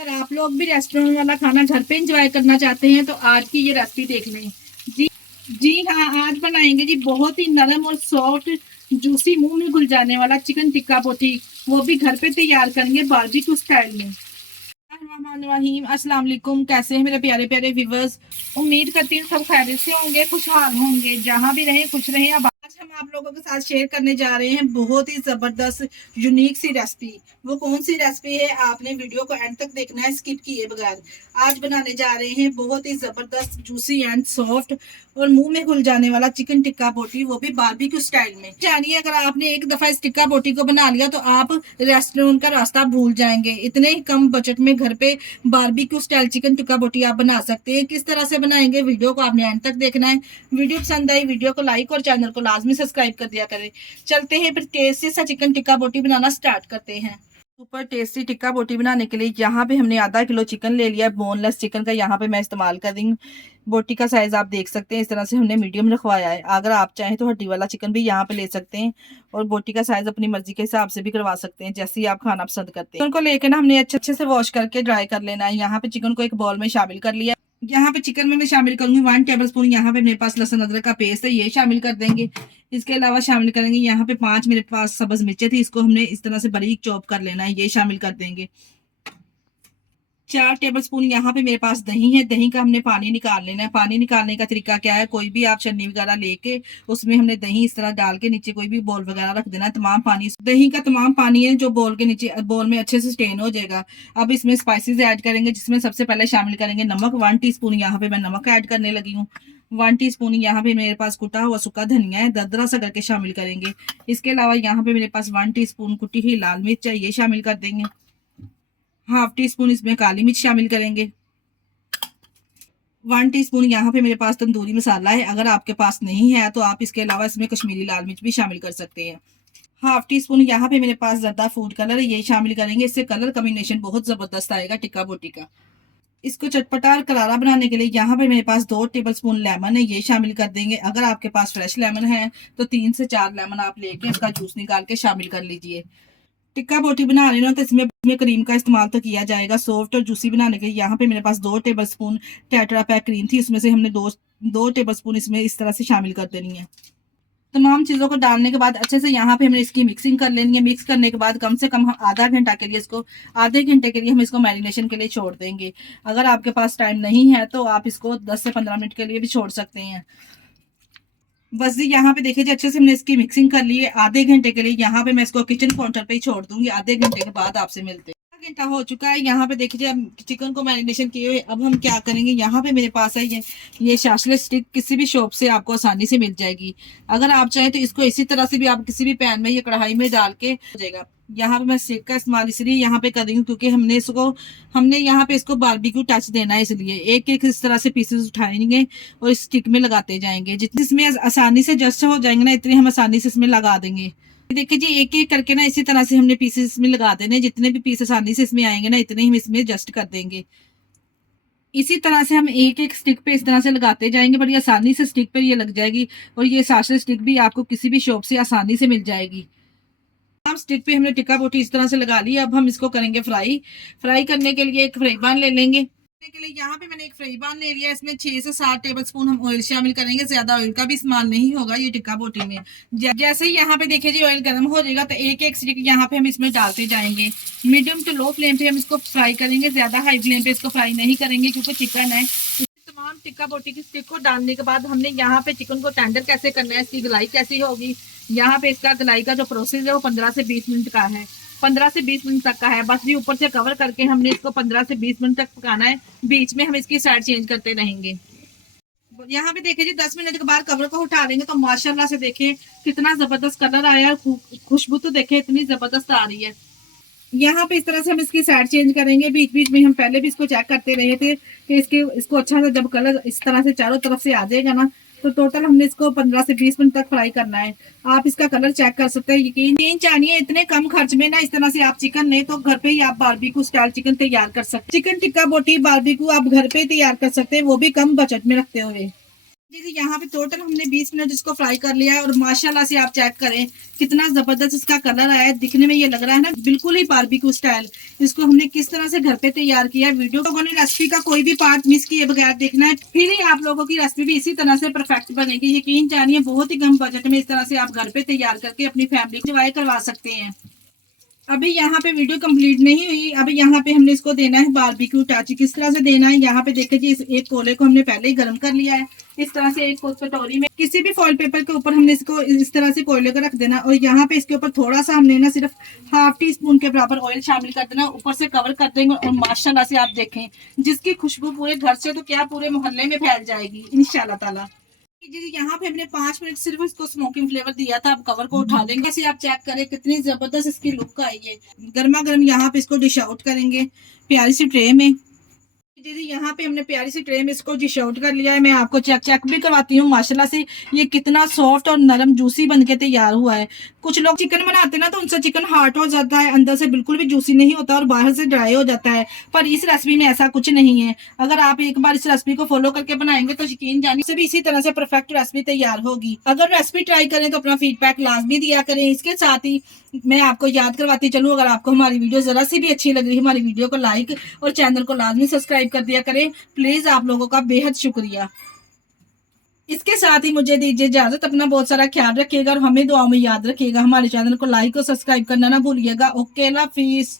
अगर आप लोग भी रेस्टोरेंट वाला खाना घर पे एंजॉय करना चाहते हैं तो आज की ये रेसिपी देख लें। जी जी हाँ, आज बनाएंगे जी बहुत ही नरम और सॉफ्ट जूसी मुंह में घुल जाने वाला चिकन टिक्का बोटी। वो भी घर पे तैयार करेंगे बारबेक्यू स्टाइल में। रहीम अस्सलाम वालेकुम, कैसे हैं मेरे प्यारे प्यारे व्यूवर्स। उम्मीद करती हूँ सब खैरियत से होंगे, खुशहाल होंगे, जहाँ भी रहें खुश रहें। अब आज हम आप लोगों के साथ शेयर करने जा रहे हैं बहुत ही जबरदस्त यूनिक सी रेसिपी। वो कौन सी रेसिपी है, आपने वीडियो को एंड तक देखना है स्किप किए बगैर। आज बनाने जा रहे हैं बहुत ही जबरदस्त जूसी एंड सॉफ्ट और मुंह में घुल जाने वाला चिकन टिक्का बोटी, वो भी बारबेक्यू स्टाइल में। जानिए, अगर आपने एक दफा इस टिक्का बोटी को बना लिया तो आप रेस्टोरेंट का रास्ता भूल जाएंगे। इतने ही कम बजट में घर पे बारबेक्यू स्टाइल चिकन टिक्का बोटी आप बना सकते हैं। किस तरह से बनाएंगे, वीडियो को आपने एंड तक देखना है। वीडियो पसंद आई, वीडियो को लाइक और चैनल को लाजमी सब्सक्राइब कर दिया करें। चलते हैं फिर टेस्टी सा चिकन टिक्का बोटी बनाना स्टार्ट करते हैं। सुपर टेस्टी टिक्का बोटी बनाने के लिए यहाँ पे हमने आधा किलो चिकन ले लिया है। बोनलेस चिकन का यहाँ पे मैं इस्तेमाल कर रही हूँ। बोटी का साइज आप देख सकते हैं, इस तरह से हमने मीडियम रखवाया है। अगर आप चाहें तो हड्डी वाला चिकन भी यहाँ पे ले सकते हैं और बोटी का साइज अपनी मर्जी के हिसाब से भी करवा सकते हैं, जैसे ही आप खाना पसंद करते हैं। चिकन को लेकर ना हमने अच्छे से वॉश करके ड्राई कर लेना है। यहाँ पे चिकन को एक बाउल में शामिल कर लिया। यहाँ पे चिकन में मैं शामिल करूंगी 1 टेबल स्पून यहाँ पे मेरे पास लहसुन अदरक का पेस्ट है, ये शामिल कर देंगे। इसके अलावा शामिल करेंगे यहाँ पे 5 मेरे पास सब्ज मिर्चें थी, इसको हमने इस तरह से बारीक चॉप कर लेना है, ये शामिल कर देंगे। 4 टेबल स्पून यहाँ पे मेरे पास दही है, दही का हमने पानी निकाल लेना है। पानी निकालने का तरीका क्या है, कोई भी आप छन्नी वगैरह लेके उसमें हमने दही इस तरह डाल के नीचे कोई भी बोल वगैरह रख देना है। तमाम पानी, दही का तमाम पानी है जो बोल के नीचे बोल में अच्छे से स्टेन हो जाएगा। अब इसमें स्पाइसेस ऐड करेंगे, जिसमें सबसे पहले शामिल करेंगे नमक। 1 टीस्पून यहाँ पे मैं नमक ऐड करने लगी हूँ। 1 टीस्पून यहाँ पे मेरे पास कुटा हुआ सूखा धनिया है, दरदरा सा करके शामिल करेंगे। इसके अलावा यहाँ पे मेरे पास 1 टीस्पून कुटी हुई लाल मिर्च है, ये शामिल कर देंगे। 1/2 टीस्पून इसमें काली मिर्च शामिल करेंगे। 1 टीस्पून यहाँ पे मेरे पास तंदूरी मसाला है, अगर आपके पास नहीं है तो आप इसके अलावा इसमें कश्मीरी लाल मिर्च भी शामिल कर सकते हैं। 1/2 टीस्पून यहाँ पे मेरे पास जर्दा फूड कलर है, ये शामिल करेंगे। इससे कलर कॉम्बिनेशन बहुत जबरदस्त आएगा टिक्का बोटी का। इसको चटपटा और करारा बनाने के लिए यहाँ पे मेरे पास 2 टेबल स्पून लेमन है, ये शामिल कर देंगे। अगर आपके पास फ्रेश लेमन है तो 3 से 4 लेमन आप लेके उसका जूस निकाल के शामिल कर लीजिए। टिक्का बोटी बना रहे ना तो इसमें क्रीम का इस्तेमाल तो किया जाएगा। सॉफ्ट और जूसी बनाने के लिए यहाँ पे मेरे पास 2 table spoon tetra pack cream थी, उसमें से हमने दो टेबल स्पून इसमें इस तरह से शामिल कर देनी है। तमाम चीजों को डालने के बाद अच्छे से यहाँ पे हमने इसकी मिक्सिंग कर लेनी है। मिक्स करने के बाद कम से कम हम आधा घंटा के लिए इसको आधे घंटे के लिए हम इसको मैरिनेशन के लिए छोड़ देंगे। अगर आपके पास टाइम नहीं है तो आप इसको 10 से 15 मिनट के लिए भी छोड़ सकते हैं। बस जी, यहाँ पे देखिए जी अच्छे से हमने इसकी मिक्सिंग कर ली है आधे घंटे के लिए। यहाँ पे मैं इसको किचन काउंटर पे ही छोड़ दूंगी। आधे घंटे के बाद आपसे मिलते हैं। आधा घंटा हो चुका है, यहाँ पे देखिए अब चिकन को मैरिनेशन किए हुए। अब हम क्या करेंगे, यहाँ पे मेरे पास है ये शाशले स्टिक, किसी भी शॉप से आपको आसानी से मिल जाएगी। अगर आप चाहें तो इसको इसी तरह से भी आप किसी भी पैन में या कढ़ाई में डाल के हो जाएगा। यहाँ पे मैं स्टिक का इस्तेमाल इसलिए यहाँ पे कर रही हूँ क्योंकि हमने यहाँ पे इसको बारबेक्यू टच देना है, इसलिए एक एक इस तरह से पीसेस उठाएंगे और इस स्टिक में लगाते जाएंगे। जितने इसमें आसानी से जस्ट हो जाएंगे ना, इतने हम आसानी से इसमें लगा देंगे। देखिए जी, एक एक करके ना इसी तरह से हमने पीसेस इसमें लगा देने। जितने भी पीस आसानी से इसमें आएंगे ना, इतने ही हम इसमें जस्ट कर देंगे। इसी तरह से हम एक एक स्टिक पे इस तरह से लगाते जाएंगे, बड़ी आसानी से स्टिक पे ये लग जाएगी। और ये साशले स्टिक भी आपको किसी भी शॉप से आसानी से मिल जाएगी। हम स्टिक पे हमने टिक्का बोटी इस तरह से लगा ली। अब हम इसको करेंगे फ्राई। फ्राई करने के लिए एक फ्राई पैन ले लेंगे। के लिए यहाँ पे मैंने एक फ्राई पैन ले लिया, इसमें 6 से 7 टेबल स्पून हम ऑयल शामिल करेंगे। ज्यादा ऑयल का भी इस्तेमाल नहीं होगा ये टिक्का बोटी में। जैसे ही यहाँ पे देखिए जी ऑयल गर्म हो जाएगा तो एक एक स्टिक यहाँ पे हम इसमें डालते जाएंगे। मीडियम टू लो फ्लेम पे हम इसको फ्राई करेंगे, ज्यादा हाई फ्लेम पे इसको फ्राई नहीं करेंगे क्योंकि चिकन है। तमाम टिक्का बोटी की स्टिक को डालने के बाद हमने यहाँ पे चिकन को टेंडर कैसे करना है, इसकी गलाई कैसी होगी, यहाँ पे इसका गलाई का जो प्रोसेस है वो 15 से 20 मिनट का है। 15 से 20 मिनट तक का है। बस ये ऊपर से कवर करके हमने इसको 15 से 20 मिनट तक पकाना है। बीच में हम इसकी साइड चेंज करते रहेंगे। यहाँ पे देखिए जी 10 मिनट के बाद कवर को उठा लेंगे तो माशाल्लाह से देखें कितना जबरदस्त कलर आया। खुशबू तो देखें इतनी जबरदस्त आ रही है। यहाँ पे इस तरह से हम इसकी साइड चेंज करेंगे। बीच बीच में हम पहले भी इसको चेक करते रहे थे कि इसको अच्छा से जब कलर इस तरह से चारों तरफ से आ जाएगा ना, तो टोटल हमने इसको 15 से 20 मिनट तक फ्राई करना है। आप इसका कलर चेक कर सकते हैं। यकीन जानिए, इतने कम खर्च में ना इस तरह से आप चिकन नहीं तो घर पे ही आप बारबेक्यू स्टाइल चिकन तैयार कर सकते हैं। चिकन टिक्का बोटी बारबेक्यू आप घर पे तैयार कर सकते हैं, वो भी कम बजट में रखते हुए। जी जी, यहाँ पे टोटल हमने 20 मिनट इसको फ्राई कर लिया है और माशाल्लाह से आप चेक करें कितना जबरदस्त इसका कलर आया है। दिखने में ये लग रहा है ना बिल्कुल ही बारबेक्यू स्टाइल। इसको हमने किस तरह से घर पे तैयार किया है, वीडियो लोगों ने रेसिपी का कोई भी पार्ट मिस किए बगैर देखना है, फिर ही आप लोगों की रेसिपी भी इसी तरह से परफेक्ट बनेगी। यकीन जानिए बहुत ही कम बजट में इस तरह से आप घर पे तैयार करके अपनी फैमिली को एंजॉय करवा सकते हैं। अभी यहाँ पे वीडियो कंप्लीट नहीं हुई। अभी यहाँ पे हमने इसको देना है बारबेक्यू टच। किस तरह से देना है, यहाँ पे देखिए जी, इस एक कोले को हमने पहले ही गर्म कर लिया है। इस तरह से एक कटोरी में किसी भी फॉइल पेपर के ऊपर हमने इसको इस तरह से कोयले को रख देना और यहाँ पे इसके ऊपर थोड़ा सा हमने ना सिर्फ हाफ टी स्पून के बराबर ऑयल शामिल कर देना, ऊपर से कवर कर देंगे और माशाल्लाह से आप देखें जिसकी खुशबू पूरे घर से तो क्या पूरे मोहल्ले में फैल जाएगी इंशाल्लाह ताला। जी यहाँ पे हमने 5 मिनट सिर्फ इसको स्मोकिंग फ्लेवर दिया था। अब कवर को उठा लेंगे। ऐसे आप चेक करें कितनी जबरदस्त इसकी लुक आई है। गर्मा गर्म यहाँ पे इसको डिश आउट करेंगे प्यारी सी ट्रे में। जी जी, यहाँ पे हमने प्यारी सी ट्रे में इसको डिश आउट कर लिया है। मैं आपको चेक भी करवाती हूँ माशाल्लाह से ये कितना सॉफ्ट और नरम जूसी बन के तैयार हुआ है। कुछ लोग चिकन बनाते हैं ना तो उनसे चिकन हार्ड हो जाता है, अंदर से बिल्कुल भी जूसी नहीं होता और बाहर से ड्राई हो जाता है, पर इस रेसिपी में ऐसा कुछ नहीं है। अगर आप एक बार इस रेसिपी को फॉलो करके बनाएंगे तो यकीन जानिए से भी इसी तरह से परफेक्ट रेसिपी तैयार होगी। अगर रेसिपी ट्राई करें तो अपना फीडबैक लाजमी दिया करें। इसके साथ ही मैं आपको याद करवाती चलूँ, अगर आपको हमारी वीडियो जरा सी भी अच्छी लग रही है हमारी वीडियो को लाइक और चैनल को लाजमी सब्सक्राइब कर दिया करें। प्लीज आप लोगों का बेहद शुक्रिया। इसके साथ ही मुझे दीजिए इजाजत। अपना बहुत सारा ख्याल रखिएगा और हमें दुआओं में याद रखिएगा। हमारे चैनल को लाइक और सब्सक्राइब करना ना भूलिएगा। ओके, अल्लाह हाफिज।